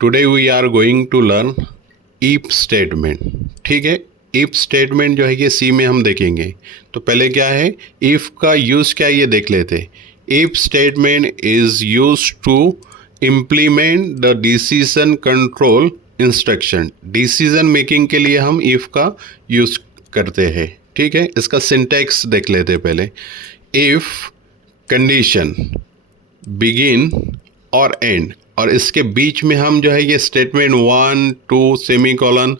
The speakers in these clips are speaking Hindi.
Today we are going to learn if statement. ठीक है, इफ स्टेटमेंट जो है ये सी में हम देखेंगे। तो पहले क्या है, इफ का यूज़ क्या है ये देख लेते। If statement is use to implement the decision control instruction. Decision making के लिए हम इफ का यूज़ करते हैं। ठीक है, इसका सिंटैक्स देख लेते पहले। इफ कंडीशन बिगिन और एंड, और इसके बीच में हम जो है ये statement 1 2 semicolon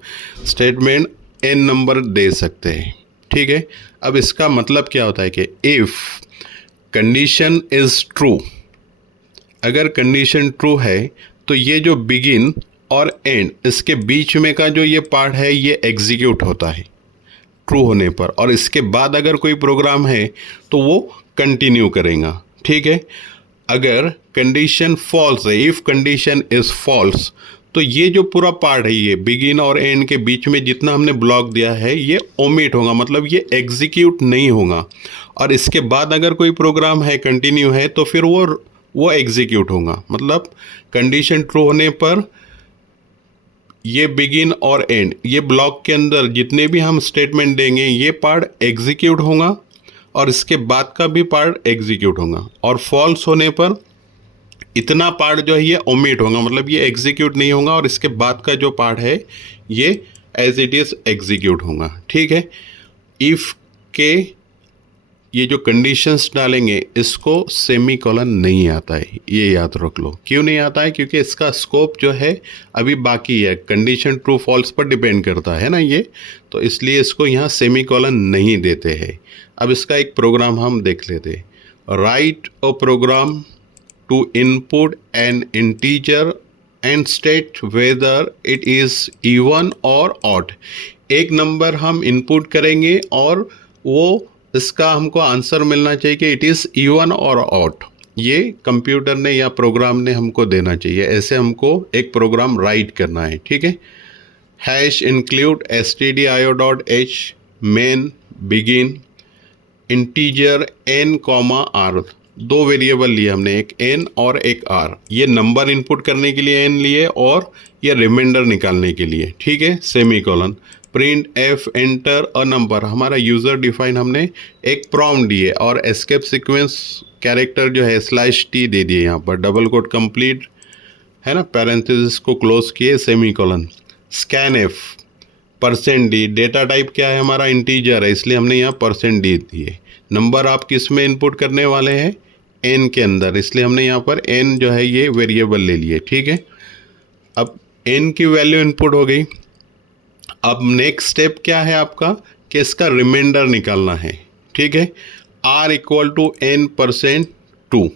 statement N number दे सकते हैं। ठीक है, अब इसका मतलब क्या होता है कि इफ़ कंडीशन इज़ ट्रू, अगर कंडीशन ट्रू है तो ये जो बिगिन और एंड इसके बीच में का जो ये पार्ट है ये एग्जीक्यूट होता है ट्रू होने पर, और इसके बाद अगर कोई प्रोग्राम है तो वो कंटिन्यू करेगा। ठीक है, अगर कंडीशन फॉल्स है, इफ़ कंडीशन इज़ फॉल्स, तो ये जो पूरा पार्ट है ये बिगिन और एंड के बीच में जितना हमने ब्लॉक दिया है ये ओमिट होगा, मतलब ये एग्जीक्यूट नहीं होगा। और इसके बाद अगर कोई प्रोग्राम है कंटिन्यू है तो फिर वो एग्जीक्यूट होगा। मतलब कंडीशन ट्रू होने पर ये बिगिन और एंड ये ब्लॉक के अंदर जितने भी हम स्टेटमेंट देंगे ये पार्ट एग्जीक्यूट होगा और इसके बाद का भी पार्ट एग्जीक्यूट होगा। और फॉल्स होने पर इतना पार्ट जो है ये ओमिट होगा, मतलब ये एग्जीक्यूट नहीं होगा और इसके बाद का जो पार्ट है ये एज इट इज़ एग्जीक्यूट होगा। ठीक है, इफ़ के ये जो कंडीशंस डालेंगे इसको सेमीकोलन नहीं आता है, ये याद रख लो। क्यों नहीं आता है? क्योंकि इसका स्कोप जो है अभी बाकी है, कंडीशन ट्रू फॉल्स पर डिपेंड करता है ना ये, तो इसलिए इसको यहाँ सेमीकोलन नहीं देते हैं। अब इसका एक प्रोग्राम हम देख लेते। Write a program to input an integer and state whether it is even और ऑड। एक नंबर हम इनपुट करेंगे और वो इसका हमको आंसर मिलना चाहिए कि इट इज़ इवन और ऑड। ये कंप्यूटर ने या प्रोग्राम ने हमको देना चाहिए, ऐसे हमको एक प्रोग्राम राइट करना है। ठीक है, hash include stdio.h main begin integer n comma r, दो वेरिएबल लिए हमने, एक n और एक r। ये नंबर इनपुट करने के लिए n लिए और ये रिमाइंडर निकालने के लिए। ठीक है, semicolon print f enter a number, हमारा यूज़र डिफाइन हमने एक प्रॉम्प्ट दिए और एस्केप सीक्वेंस कैरेक्टर जो है /t दे दिए यहाँ पर, डबल कोट कंप्लीट है ना, पैरेंथेसिस को क्लोज किए, semicolon. Scan f %d, data type क्या है हमारा इंटीजर है इसलिए हमने यहाँ %d दिए। नंबर आप किस में इनपुट करने वाले हैं, n के अंदर, इसलिए हमने यहाँ पर n जो है ये वेरिएबल ले लिए। ठीक है, अब n की वैल्यू इनपुट हो गई। अब नेक्स्ट स्टेप क्या है आपका कि इसका रिमाइंडर निकालना है। ठीक है, r इक्वल टू n%2,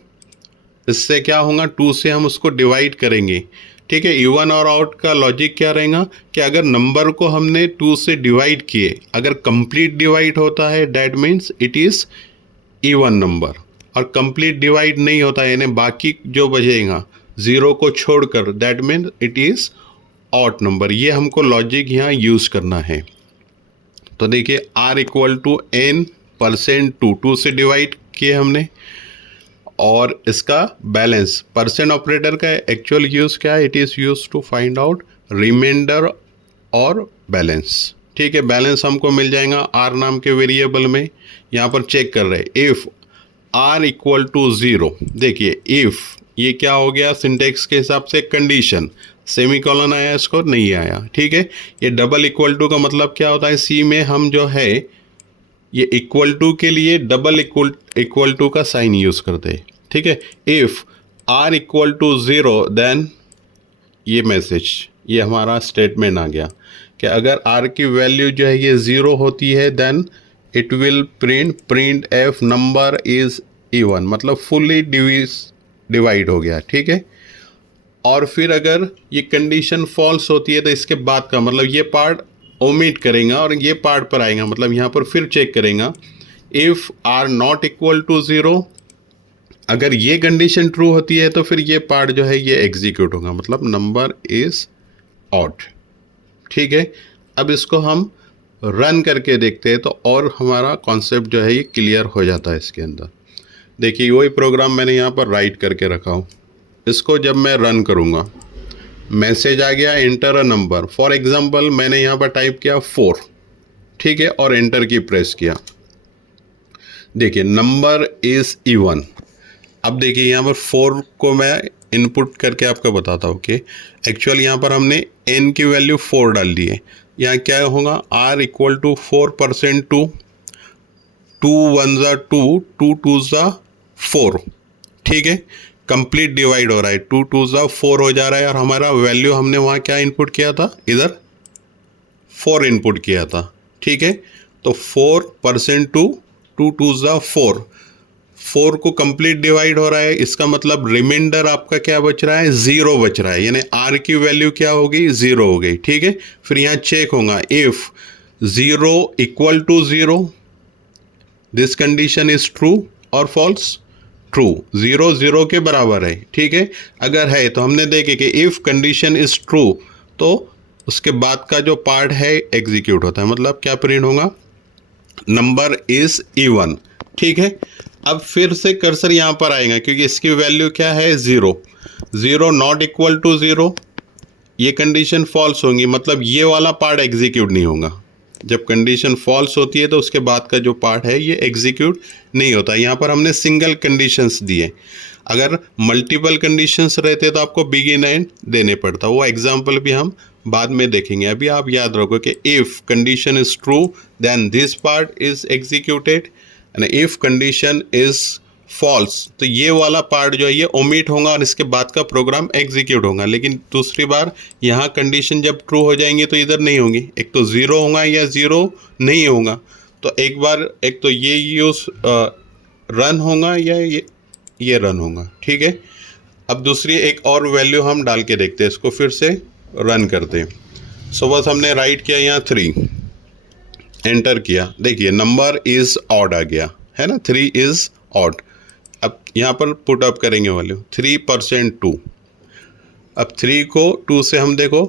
इससे क्या होगा, 2 से हम उसको डिवाइड करेंगे। ठीक है, इवन और आउट का लॉजिक क्या रहेगा कि अगर नंबर को हमने 2 से डिवाइड किए, अगर कंप्लीट डिवाइड होता है that means it is even number, और कंप्लीट डिवाइड नहीं होता है यानी बाकी जो बचेगा 0 को छोड़कर that means it is odd number. ये हमको लॉजिक यहाँ यूज़ करना है। तो देखिए r इक्वल टू n%2, 2 से डिवाइड किए हमने, और इसका बैलेंस परसेंट ऑपरेटर का एक्चुअल यूज़ क्या है, it is use to find out reminder और बैलेंस। ठीक है, बैलेंस हमको मिल जाएगा r नाम के वेरिएबल में। यहाँ पर चेक कर रहे हैं इफ़ r इक्वल टू 0, देखिए इफ़ ये क्या हो गया सिंटेक्स के हिसाब से, कंडीशन सेमीकोलन आया, इसको नहीं आया। ठीक है, ये डबल इक्वल टू का मतलब क्या होता है, सी में हम जो है ये इक्वल टू के लिए डबल इक्वल टू का साइन यूज़ करते हैं। ठीक है, if r equal to 0 then ये मैसेज, ये हमारा स्टेटमेंट आ गया कि अगर r की वैल्यू जो है ये 0 होती है then it will print f number is even, मतलब फुली डिवाइड हो गया। ठीक है, और फिर अगर ये कंडीशन फॉल्स होती है तो इसके बाद का मतलब ये पार्ट ओमिट करेगा और ये पार्ट पर आएगा, मतलब यहाँ पर फिर चेक करेगा if r not equal to 0, अगर ये कंडीशन ट्रू होती है तो फिर ये पार्ट जो है ये एग्जीक्यूट होगा, मतलब नंबर इज़ ऑड। ठीक है, अब इसको हम रन करके देखते हैं तो और हमारा कॉन्सेप्ट जो है ये क्लियर हो जाता है इसके अंदर। देखिए वही प्रोग्राम मैंने यहाँ पर राइट करके रखा हूँ, इसको जब मैं रन करूँगा मैसेज आ गया enter a number. For example मैंने यहाँ पर टाइप किया 4, ठीक है, और एंटर की प्रेस किया। देखिए नंबर इज इवन। अब देखिए यहाँ पर 4 को मैं इनपुट करके आपको बताता हूँ कि एक्चुअल यहाँ पर हमने n की वैल्यू 4 डाल दी है। यहाँ क्या होगा, r इक्वल टू 4% 2, 2 1 ज़ा 2, 2 2 ज़ा 4, ठीक है, कंप्लीट डिवाइड हो रहा है, 2 2 ज़ा 4 हो जा रहा है। और हमारा वैल्यू हमने वहाँ क्या इनपुट किया था, इधर 4 इनपुट किया था, ठीक है। तो 4% 2, 2 2 ज़ा 4, 4 को कंप्लीट डिवाइड हो रहा है, इसका मतलब रिमाइंडर आपका क्या बच रहा है, 0 बच रहा है, यानी r की वैल्यू क्या होगी, 0 हो गई, ठीक है। फिर यहाँ चेक होगा if 0 equal to 0, this condition is true और फॉल्स। ट्रू, 0 0 के बराबर है, ठीक है। अगर है तो हमने देखे कि इफ कंडीशन इज ट्रू तो उसके बाद का जो पार्ट है एग्जीक्यूट होता है, मतलब क्या प्रिंट होगा, नंबर इज इवन, ठीक है। अब फिर से कर्सर यहाँ पर आएगा क्योंकि इसकी वैल्यू क्या है, 0, 0 नॉट इक्वल टू 0, ये कंडीशन फॉल्स होंगी, मतलब ये वाला पार्ट एग्जीक्यूट नहीं होगा। जब कंडीशन फॉल्स होती है तो उसके बाद का जो पार्ट है ये एग्जीक्यूट नहीं होता। यहाँ पर हमने सिंगल कंडीशंस दिए, अगर मल्टीपल कंडीशंस रहते तो आपको बिगिन एंड देने पड़ता, वो एग्जाम्पल भी हम बाद में देखेंगे। अभी आप याद रखो कि if condition is true then this part is executed and if condition is false तो ये वाला पार्ट जो है ये ओमिट होगा और इसके बाद का प्रोग्राम एग्जीक्यूट होगा। लेकिन दूसरी बार यहाँ कंडीशन जब ट्रू हो जाएंगी तो इधर नहीं होंगी, एक तो 0 होगा या 0 नहीं होगा। तो एक बार एक तो ये यूज़ रन होगा या ये रन होगा, ठीक है। अब दूसरी एक और वैल्यू हम डाल के देखते हैं, इसको फिर से रन करते हैं। सो बस हमने राइट किया यहाँ 3, एंटर किया, देखिए नंबर इज़ ऑड आ गया है ना, 3 इज़ ऑड। अब यहाँ पर पुट अप करेंगे वैल्यू 3% 2। अब 3 को 2 से हम देखो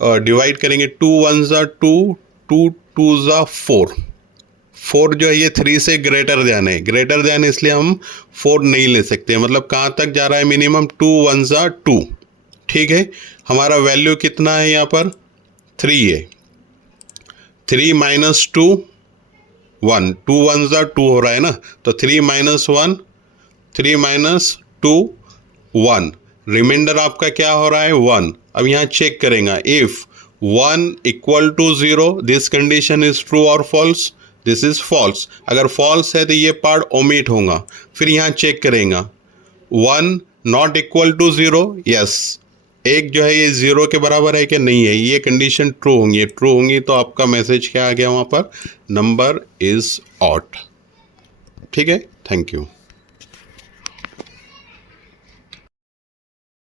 डिवाइड करेंगे, 2 1 ज़ा 2, 2 2 ज़ा 4, 4 जो है ये 3 से ग्रेटर दैन है, ग्रेटर दैन इसलिए हम 4 नहीं ले सकते, मतलब कहाँ तक जा रहा है, मिनिमम 2 1 ज़ा 2, ठीक है। हमारा वैल्यू कितना है यहाँ पर, 3 है, 3 माइनस 2 1, 2 1 ज़ा 2 हो रहा है ना, तो 3 माइनस 1, 3 माइनस 2 1, रिमाइंडर आपका क्या हो रहा है, 1। अब यहाँ चेक करेंगे if 1 equal to 0 this condition is true और फॉल्स, दिस इज फॉल्स। अगर फॉल्स है तो ये पार्ट ओमिट होगा। फिर यहाँ चेक करेंगे 1 नॉट इक्वल टू 0, यस, एक जो है ये 0 के बराबर है कि नहीं है, ये कंडीशन ट्रू होंगी, ट्रू होंगी तो आपका मैसेज क्या आ गया वहाँ पर, नंबर इज ऑड, ठीक है। Thank you.